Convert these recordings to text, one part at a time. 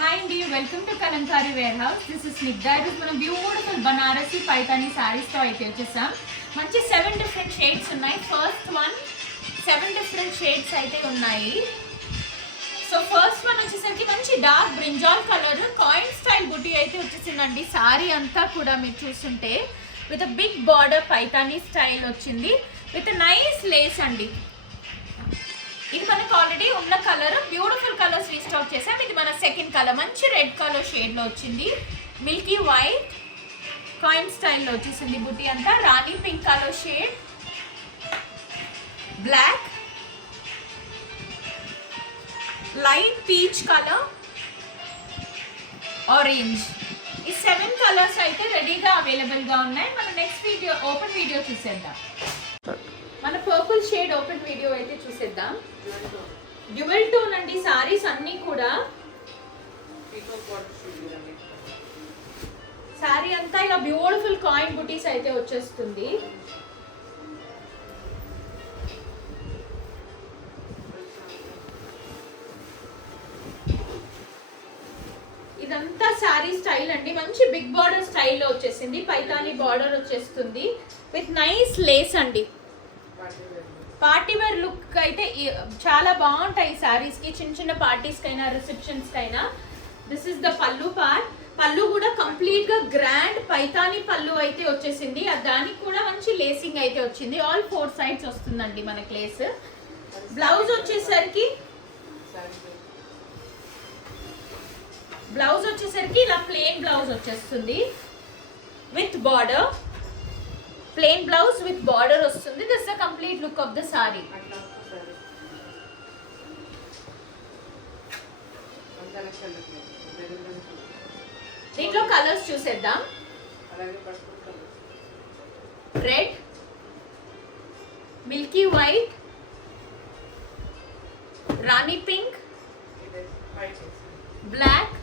Hi Andy, welcome to Kalankari Warehouse. This is Snigdha. It is మన beautiful Banarasi Paithani saris తో అయితే వచ్చేసాం. మంచి 7 డిఫరెంట్ షేడ్స్ ఉన్నాయి. ఫస్ట్ వన్ 7 డిఫరెంట్ షేడ్స్ అయితే ఉన్నాయి. సో ఫస్ట్ వన్ వచ్చేసరికి మంచి dark brinjal colour coin style buti అయితే వచ్చేసిందండి. సారీ అంతా కూడా మీరు చూస్తుంటే with big border Paithani style వచ్చింది విత్ నైస్ లేస్ అండి. ఇది మనకు ఆల్రెడీ ఉన్న కలర్ బ్యూటిఫుల్ కలర్స్ రీస్టాక్ చేసాం. ఇది మన సెకండ్ కలర్ మంచి రెడ్ కలర్ షేడ్లో వచ్చింది. మిల్కీ వైట్ కాయిన్ స్టైల్లో వచ్చేసింది బుటీ అంతా. Rani pink colour shade, black, light peach colour, orange. ఈ 7 కలర్స్ అయితే రెడీగా అవైలబుల్గా ఉన్నాయి. మన నెక్స్ట్ వీడియో ఓపెన్ వీడియో చూసేద్దాం. మన పర్పుల్ షేడ్ ఓపెన్ వీడియో అయితే చూసేద్దాం. డ్యూయల్ టోన్ అండి సారీస్ అన్నీ కూడా. సారీ అంతా ఇలా బ్యూటిఫుల్ కాయిన్ బుటీస్ అయితే వచ్చేస్తుంది. ఇదంతా సారీ స్టైల్ అండి. మంచి బిగ్ బార్డర్ స్టైల్లో వచ్చేసింది. పైతాని బార్డర్ వచ్చేస్తుంది విత్ నైస్ లేస్ అండి. పార్టీ వేర్ లుక్ అయితే చాలా బాగుంటాయి సారీస్కి. చిన్న చిన్న పార్టీస్కైనా రిసెప్షన్స్కైనా. దిస్ ఇస్ ద పల్లు పార్ట్. పల్లు కూడా కంప్లీట్గా గ్రాండ్ పైతాని పల్లు అయితే వచ్చేసింది. దానికి కూడా మంచి లేసింగ్ అయితే వచ్చింది. ఆల్ 4 సైడ్స్ వస్తుందండి మనకి లేస్. బ్లౌజ్ వచ్చేసరికి ఇలా ప్లెయిన్ బ్లౌజ్ వచ్చేస్తుంది with border. Plain blouse with border వస్తుంది. This the complete look of the sari. దీంట్లో కలర్స్ చూసేద్దాం. Red, milky white, rani pink, black,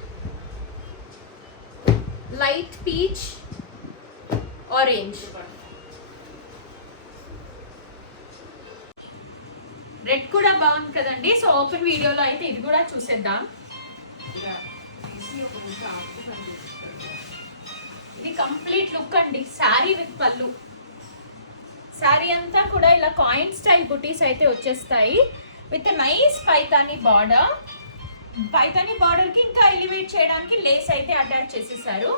light peach, orange. Red కూడా బాగుంది కదండి. సో ఓపెన్ వీడియోలో అయితే ఇది కూడా చూసేద్దాం. ఇది కంప్లీట్ లుక్ అండి. శారీ విత్ పల్లు. శారీ అంతా కూడా ఇలా కాయిన్ స్టైల్ బుటీస్ అయితే వచ్చేస్తాయి with nice Paithani border. Paithani బార్డర్కి ఇంకా ఎలివేట్ చేయడానికి లేస్ అయితే అటాచ్ చేసేసారు.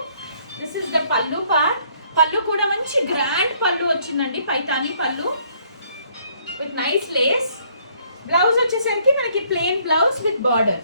దిస్ ఇస్ ద పల్లు పార్ట్. పల్లు కూడా మంచి గ్రాండ్ పల్లు వచ్చిందండి. పైతాని పల్లు విత్ నైస్ లేస్. బ్లౌజ్ వచ్చేసరికి మనకి plain blouse with border.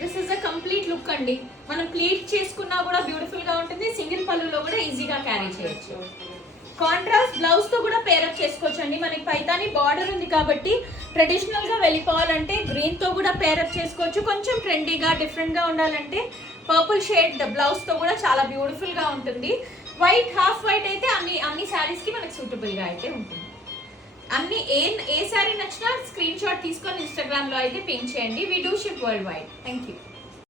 This is a complete look అండి. మనం ప్లీట్ చేసుకున్నా కూడా బ్యూటిఫుల్ గా ఉంటుంది. సింగిల్ పళ్ళులో కూడా ఈజీగా క్యారీ చేయొచ్చు. కాంట్రాస్ట్ బ్లౌజ్ తో కూడా పేరప్ చేసుకోవచ్చు అండి. మనకి పైతాని బార్డర్ ఉంది కాబట్టి ట్రెడిషనల్ గా వెళ్ళిపోవాలంటే గ్రీన్ తో కూడా పేరప్ చేసుకోవచ్చు. కొంచెం ట్రెండీగా డిఫరెంట్ గా ఉండాలంటే పర్పుల్ షేడ్ బ్లౌజ్ తో కూడా చాలా బ్యూటిఫుల్ గా ఉంటుంది. వైట్ హాఫ్ వైట్ అయితే అన్ని శారీస్ కి మనకి సూటబుల్ గా అయితే ఉంటుంది. ఏ శారీ నచ్చినా స్క్రీన్ షాట్ తీసుకొని ఇన్స్టాగ్రామ్ లో అయితే పింక్ చేయండి. We do ship worldwide. Thank you.